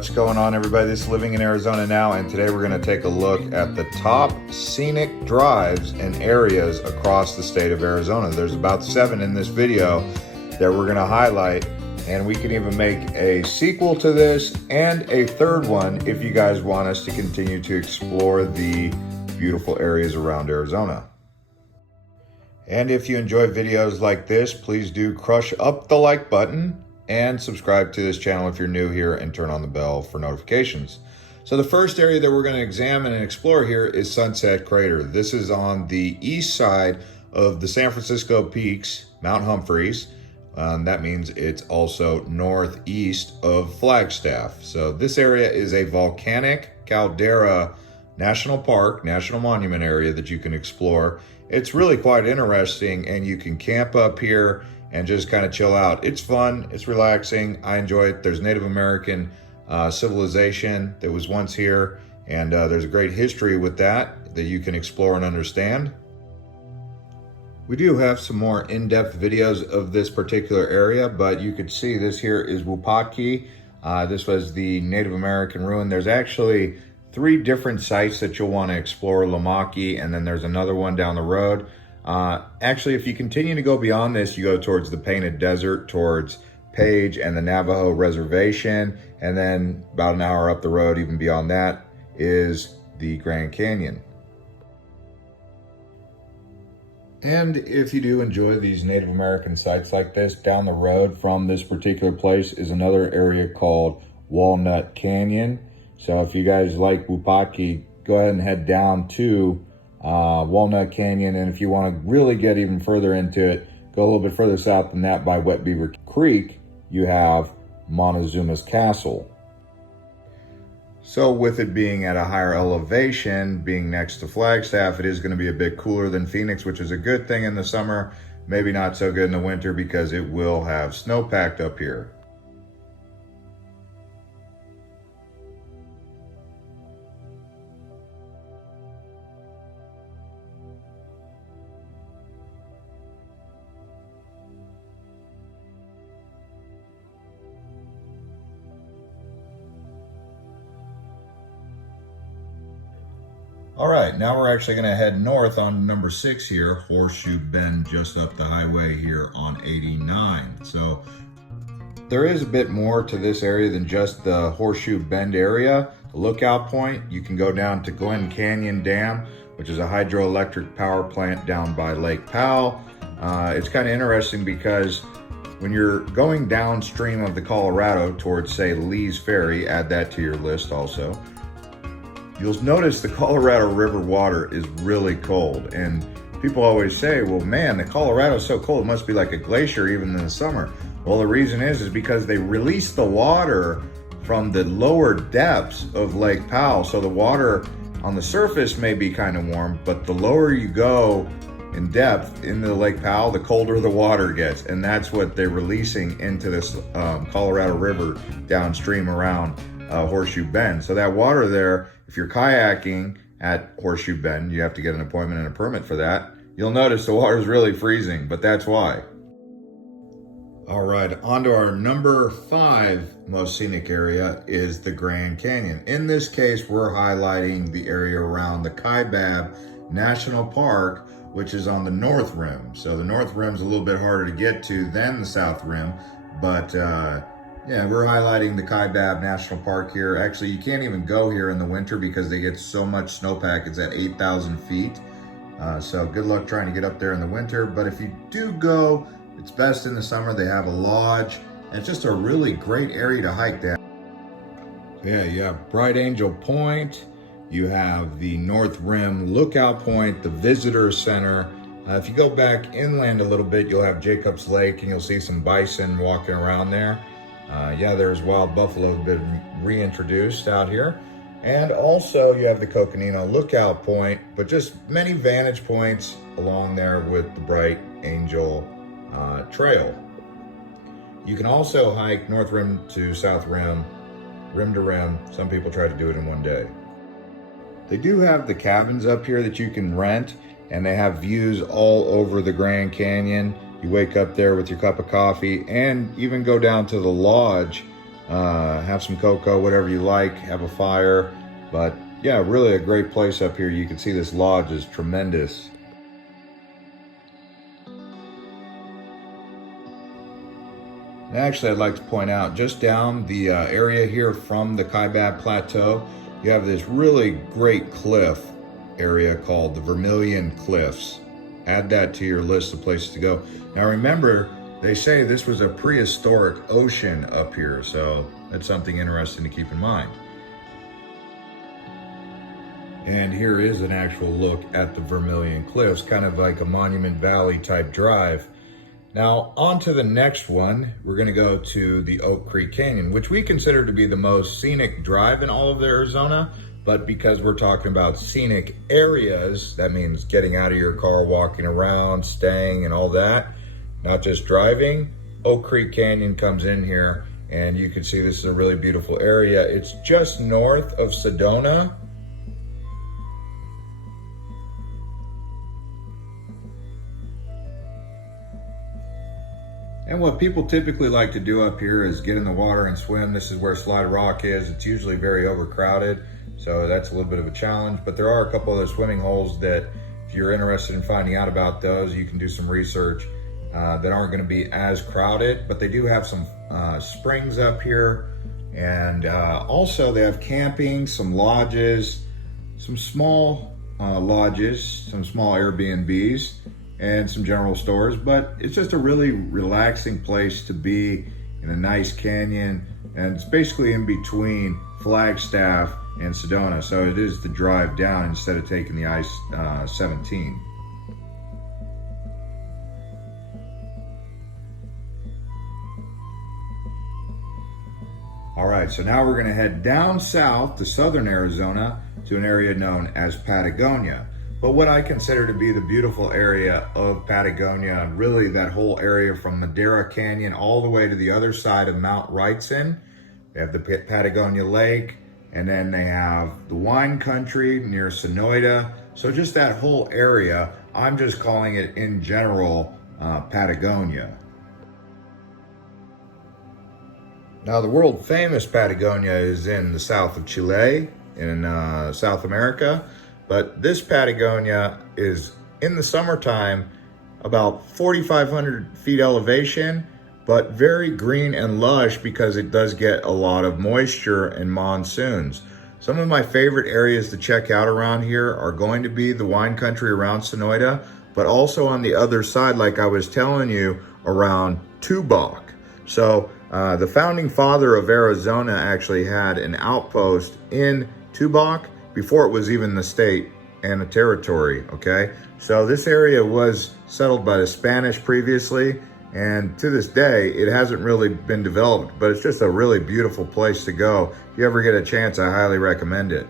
What's going on, everybody? This is Living in Arizona Now, and today we're going to take a look at the top scenic drives and areas across the state of Arizona. There's about 7 in this video that we're going to highlight, and we can even make a sequel to this and a third one if you guys want us to continue to explore the beautiful areas around Arizona. And if you enjoy videos like this, please do crush up the like button and subscribe to this channel if you're new here, and turn on the bell for notifications. So the first area that we're going to examine and explore here is Sunset Crater. This is on the east side of the San Francisco Peaks, Mount Humphreys. That means it's also northeast of Flagstaff. So this area is a volcanic caldera national park, national monument area that you can explore. It's really quite interesting, and you can camp up here and just kind of chill out. It's fun, it's relaxing, I enjoy it. There's Native American civilization that was once here, and there's a great history with that you can explore and understand. We do have some more in-depth videos of this particular area, but you could see this here is Wupatki. This was the Native American ruin. There's actually 3 different sites that you'll want to explore, Lamaki, and then there's another one down the road. Actually, if you continue to go beyond this, you go towards the Painted Desert, towards Page and the Navajo Reservation, and then about an hour up the road, even beyond that, is the Grand Canyon. And if you do enjoy these Native American sites like this, down the road from this particular place is another area called Walnut Canyon. So if you guys like Wupatki, go ahead and head down to Walnut Canyon, and if you want to really get even further into it, go a little bit further south than that by Wet Beaver Creek, you have Montezuma's Castle. So with it being at a higher elevation, being next to Flagstaff, it is going to be a bit cooler than Phoenix, which is a good thing in the summer, maybe not so good in the winter because it will have snow packed up here. All right, now we're actually going to head north on number 6 here, Horseshoe Bend, just up the highway here on 89. So there is a bit more to this area than just the Horseshoe Bend area. The lookout point, you can go down to Glen Canyon Dam, which is a hydroelectric power plant down by Lake Powell. It's kind of interesting because when you're going downstream of the Colorado towards, say, Lee's Ferry, add that to your list also, you'll notice the Colorado River water is really cold. And people always say, well, man, the Colorado's so cold, it must be like a glacier even in the summer. Well, the reason is because they release the water from the lower depths of Lake Powell. So the water on the surface may be kind of warm, but the lower you go in depth into Lake Powell, the colder the water gets. And that's what they're releasing into this Colorado River downstream around Horseshoe Bend. So that water there, if you're kayaking at Horseshoe Bend, you have to get an appointment and a permit for that. You'll notice the water is really freezing, but that's why. All right, on to our number 5 most scenic area is the Grand Canyon. In this case, we're highlighting the area around the Kaibab National Park, which is on the North Rim. So the North Rim's a little bit harder to get to than the South Rim, but yeah, we're highlighting the Kaibab National Park here. Actually, you can't even go here in the winter because they get so much snowpack. It's at 8,000 feet. So good luck trying to get up there in the winter. But if you do go, it's best in the summer. They have a lodge, and it's just a really great area to hike down. Yeah, you have Bright Angel Point. You have the North Rim Lookout Point, the Visitor Center. If you go back inland a little bit, you'll have Jacobs Lake, and you'll see some bison walking around there. Yeah, there's wild buffalo have been reintroduced out here. And also you have the Coconino Lookout Point, but just many vantage points along there with the Bright Angel Trail. You can also hike North Rim to South Rim, rim to rim. Some people try to do it in one day. They do have the cabins up here that you can rent, and they have views all over the Grand Canyon. You wake up there with your cup of coffee and even go down to the lodge have some cocoa, whatever you like, have a fire. But yeah, really a great place up here. You can see this lodge is tremendous. And actually, I'd like to point out, just down the area here from the Kaibab Plateau, you have this really great cliff area called the Vermillion Cliffs. Add that to your list of places to go. Now remember, they say this was a prehistoric ocean up here, so that's something interesting to keep in mind. And here is an actual look at the Vermillion Cliffs, kind of like a Monument Valley type drive. Now, on to the next one, we're gonna go to the Oak Creek Canyon, which we consider to be the most scenic drive in all of Arizona, but because we're talking about scenic areas, that means getting out of your car, walking around, staying and all that, not just driving. Oak Creek Canyon comes in here, and you can see this is a really beautiful area. It's just north of Sedona. And what people typically like to do up here is get in the water and swim. This is where Slide Rock is. It's usually very overcrowded, so that's a little bit of a challenge. But there are a couple other swimming holes that, if you're interested in finding out about those, you can do some research that aren't going to be as crowded. But they do have some springs up here. And also they have camping, some lodges, some small lodges, some small Airbnbs, and some general stores. But it's just a really relaxing place to be in a nice canyon, and it's basically in between Flagstaff and Sedona, so it is the drive down instead of taking the I-17. All right, so now we're gonna head down south to southern Arizona to an area known as Patagonia. But what I consider to be the beautiful area of Patagonia, really that whole area from Madera Canyon all the way to the other side of Mount Wrightson. They have the Patagonia Lake, and then they have the wine country near Sonoita. So just that whole area, I'm just calling it in general Patagonia. Now the world famous Patagonia is in the south of Chile, in South America. But this Patagonia is, in the summertime, about 4,500 feet elevation, but very green and lush because it does get a lot of moisture in monsoons. Some of my favorite areas to check out around here are going to be the wine country around Sonoita, but also on the other side, like I was telling you, around Tubac. So the founding father of Arizona actually had an outpost in Tubac before it was even the state and a territory, okay? So this area was settled by the Spanish previously, and to this day, it hasn't really been developed, but it's just a really beautiful place to go. If you ever get a chance, I highly recommend it.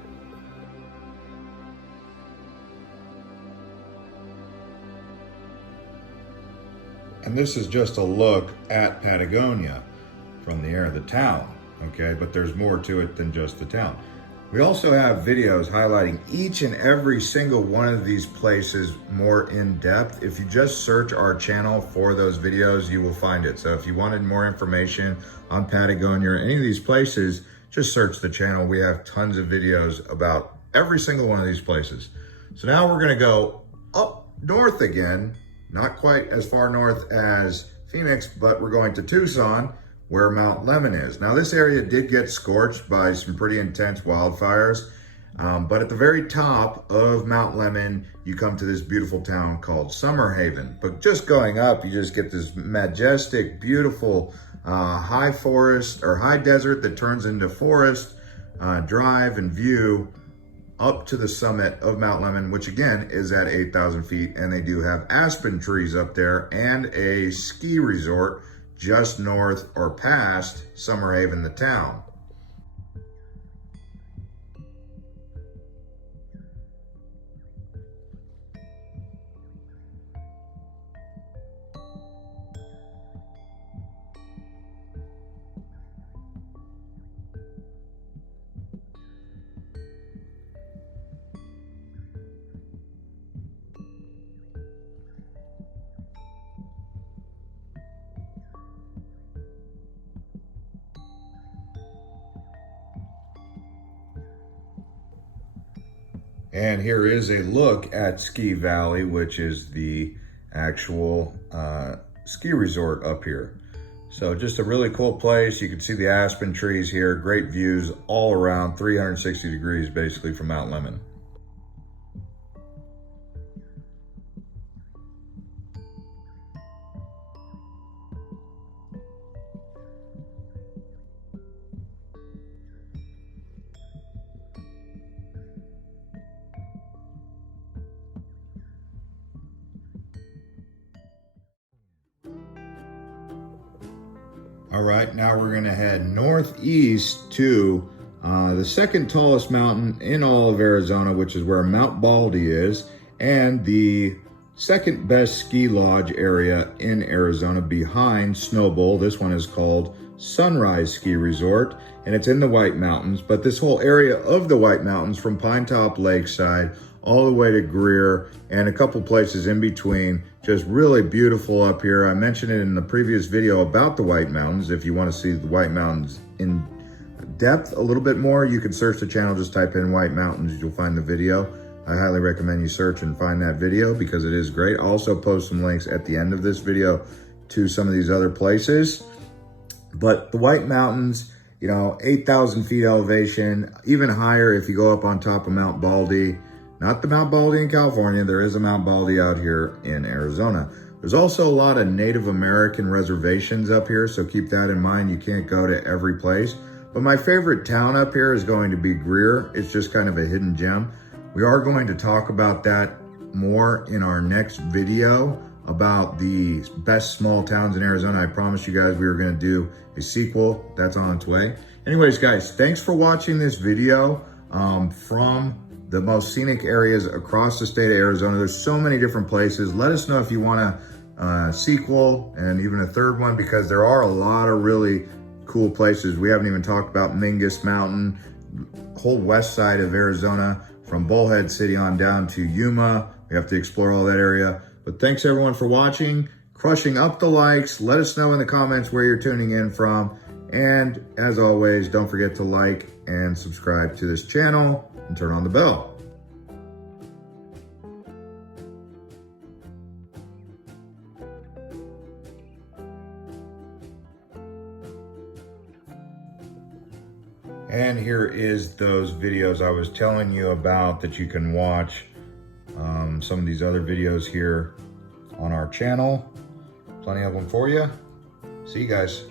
And this is just a look at Patagonia from the air of the town, okay? But there's more to it than just the town. We also have videos highlighting each and every single one of these places more in depth. If you just search our channel for those videos, you will find it. So if you wanted more information on Patagonia or any of these places, just search the channel. We have tons of videos about every single one of these places. So now we're gonna go up north again, not quite as far north as Phoenix, but we're going to Tucson, where Mount Lemmon is. Now this area did get scorched by some pretty intense wildfires, but at the very top of Mount Lemmon, you come to this beautiful town called Summer Haven. But just going up, you just get this majestic, beautiful high forest or high desert that turns into forest drive and view up to the summit of Mount Lemmon, which again is at 8,000 feet. And they do have aspen trees up there and a ski resort just north or past Summer Haven, the town. And here is a look at Ski Valley, which is the actual ski resort up here. So just a really cool place. You can see the aspen trees here, great views all around, 360 degrees basically from Mount Lemmon. All right, now we're gonna head northeast to the second tallest mountain in all of Arizona, which is where Mount Baldy is, and the second best ski lodge area in Arizona behind Snow Bowl. This one is called Sunrise Ski Resort, and it's in the White Mountains, but this whole area of the White Mountains from Pine Top Lakeside all the way to Greer and a couple places in between, just really beautiful up here. I mentioned it in the previous video about the White Mountains. If you want to see the White Mountains in depth a little bit more, you can search the channel, just type in White Mountains, you'll find the video. I highly recommend you search and find that video because it is great. I'll also post some links at the end of this video to some of these other places. But the White Mountains, you know, 8,000 feet elevation, even higher if you go up on top of Mount Baldy. Not the Mount Baldy in California, there is a Mount Baldy out here in Arizona. There's also a lot of Native American reservations up here, so keep that in mind. You can't go to every place. But my favorite town up here is going to be Greer. It's just kind of a hidden gem. We are going to talk about that more in our next video about the best small towns in Arizona. I promised you guys we were gonna do a sequel. That's on its way. Anyways, guys, thanks for watching this video from the most scenic areas across the state of Arizona. There's so many different places. Let us know if you want a sequel and even a third one, because there are a lot of really cool places. We haven't even talked about Mingus Mountain, whole west side of Arizona, from Bullhead City on down to Yuma. We have to explore all that area. But thanks everyone for watching, crushing up the likes. Let us know in the comments where you're tuning in from. And as always, don't forget to like and subscribe to this channel and turn on the bell. And here is those videos I was telling you about that you can watch. Some of these other videos here on our channel. Plenty of them for you. See you guys.